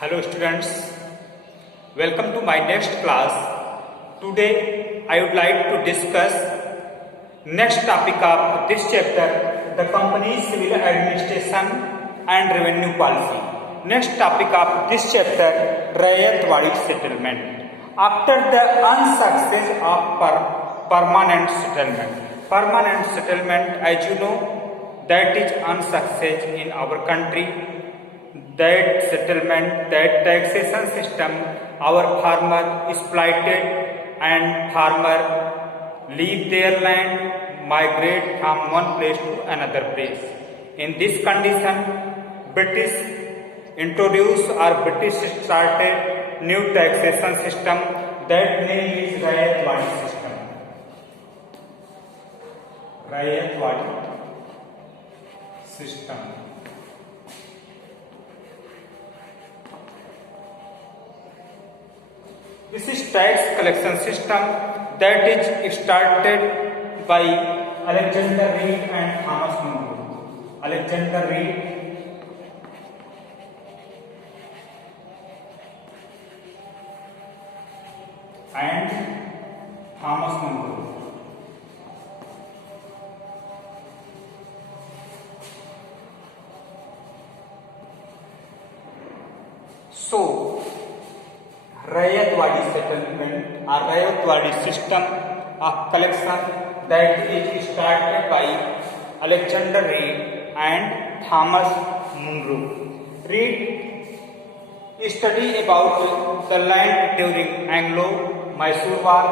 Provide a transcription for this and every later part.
Hello students, welcome to my next class. Today I would like to discuss next topic of this chapter, the company's civil administration and revenue policy. Next topic of this chapter, Rayatwadi settlement. After the unsuccess of permanent settlement, as you know, that is unsuccess in our country. That settlement, that taxation system, our farmer exploited and farmer leave their land, migrate from one place to another place. In this condition, British introduced or British started new taxation system, that name is Rayatwadi system. Rayatwadi system. This is tax collection system that is started by Alexander Reed and Thomas Munro. Alexander Reed and Thomas Munro. So, Rayatwadi settlement or Rayatwadi system of collection that is started by Alexander Reed and Thomas Munro. Reed study about the land during Anglo-Mysore War.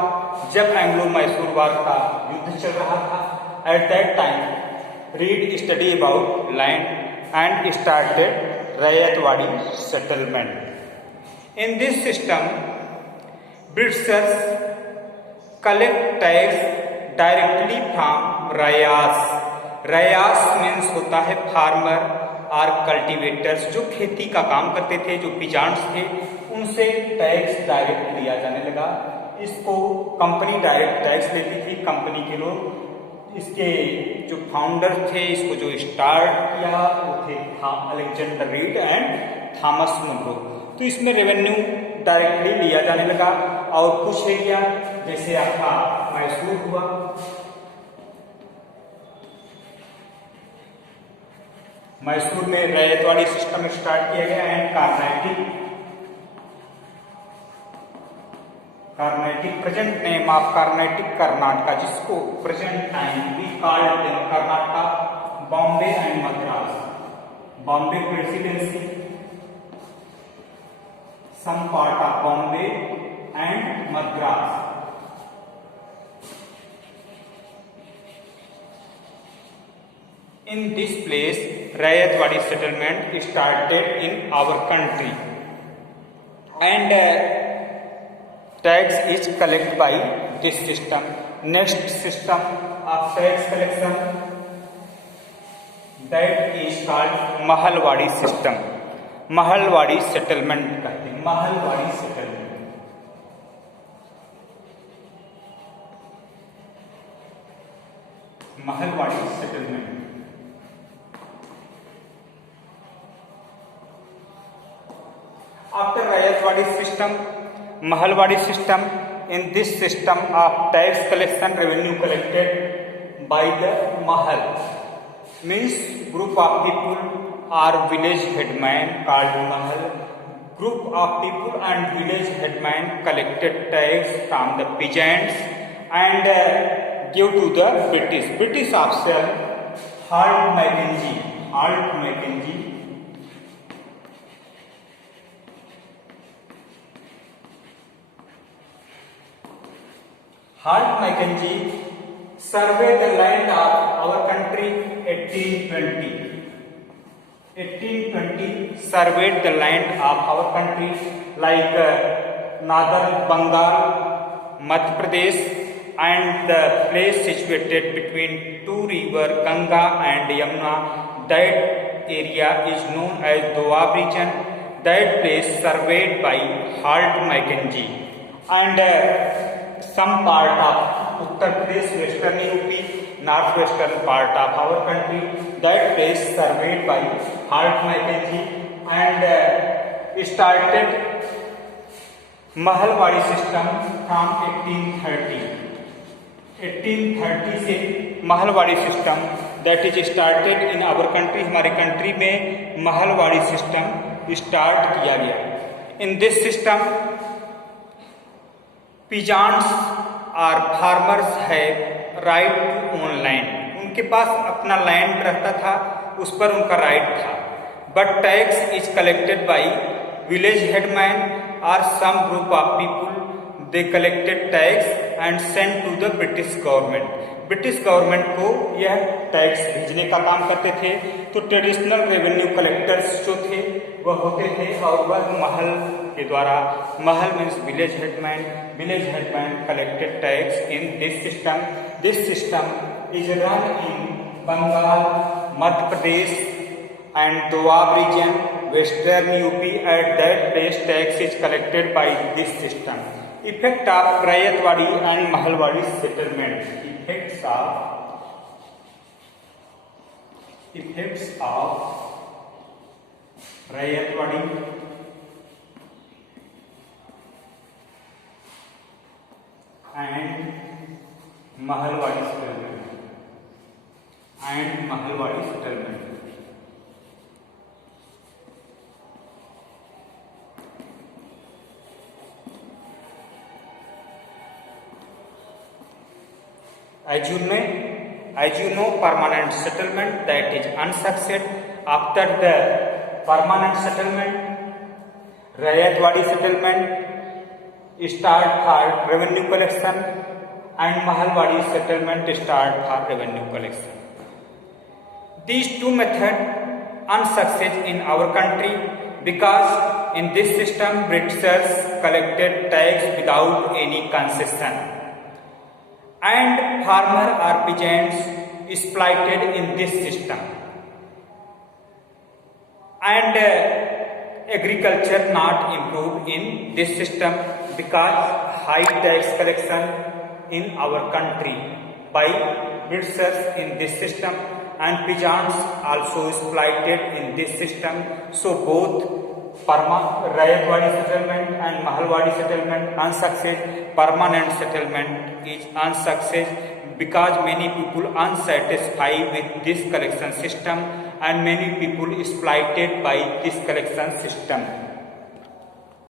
जब Anglo-Mysore War का युद्ध चल रहा था, at that time Reed study about land and started Rayatwadi settlement. In this system, Britishers collect tax directly from Rayas. Rayas means होता है farmer और cultivators, जो खेती का काम करते थे, जो पिजान्स थे, उनसे टैक्स डायरेक्ट लिया जाने लगा. इसको कंपनी डायरेक्ट टैक्स लेती थी. कंपनी के लोग, इसके जो फाउंडर थे, इसको जो स्टार्ट किया वो थे Alexander Read and Thomas Munro. तो इसमें रेवेन्यू डायरेक्टली लिया जाने लगा. और कुछ एरिया जैसे आपका मैसूर हुआ, मैसूर में रैयतवाड़ी सिस्टम स्टार्ट किया गया. And Carnatic present name of Carnatic Karnataka, जिसको present time we called Karnataka, Bombay and Madras. Bombay presidency, some part of Bombay and Madras. In this place, Rayatwadi settlement started in our country, and tax is collected by this system. Next system of tax collection, that is called Mahalwadi system. Mahalwadi settlement कहते हैं. Mahalwadi settlement, Mahalwadi settlement. After Ryotwari system, Mahalwadi system. In this system of tax collection, revenue collected by the mahal, means group of people or village headman called mahal. Group of people and village headman collected tax from the peasants and give to the British. British officer Hart Mackenzie surveyed the land of our country 1820 surveyed the land of our country like northern Bengal, Madhya Pradesh, and the place situated between two rivers Ganga and Yamuna. That area is known as Doab region. That place surveyed by Hart Mackenzie. And some part of Uttar Pradesh, western UP, northwestern part of our country, that place surveyed by Hart Mackenzie, and started Mahalwari system from 1830। 1830 से Mahalwari system that is started in our country, हमारे country में Mahalwari system start किया गया। इन this system पीजान्स और farmers है right to own land, उनके पास अपना land रहता था, उस पर उनका राइट था। But tax is collected by village headman और some group of people, they collected tax and send to the British government. British government को यह टैक्स भेजने का काम करते थे। तो ट्रेडिशनल रेवेन्यू कलेक्टर्स जो थे वह होते थे और वह महल के द्वारा, mahal means village headman collected tax in this system. This system is run in Bengal, Madhya Pradesh and Doab region, western UP. At that place tax is collected by this system. Effect of Rayatwadi and Mahalwadi settlement. Effects of Rayatwadi and Mahalwadi settlement. As you know, permanent settlement that is unsuccessful. After the permanent settlement, Rayatwadi settlement start for revenue collection and Mahalwadi settlement start for revenue collection. These two methods unsuccessful in our country because in this system Britishers collected tax without any concession. And farmer or peasants exploited in this system, and agriculture not improved in this system because high tax collection in our country by Britishers in this system, and peasants also exploited in this system. So both Rayatwadi settlement and Mahalwadi settlement unsuccess. Permanent settlement is unsuccess because many people unsatisfied with this collection system and many people exploited by this collection system.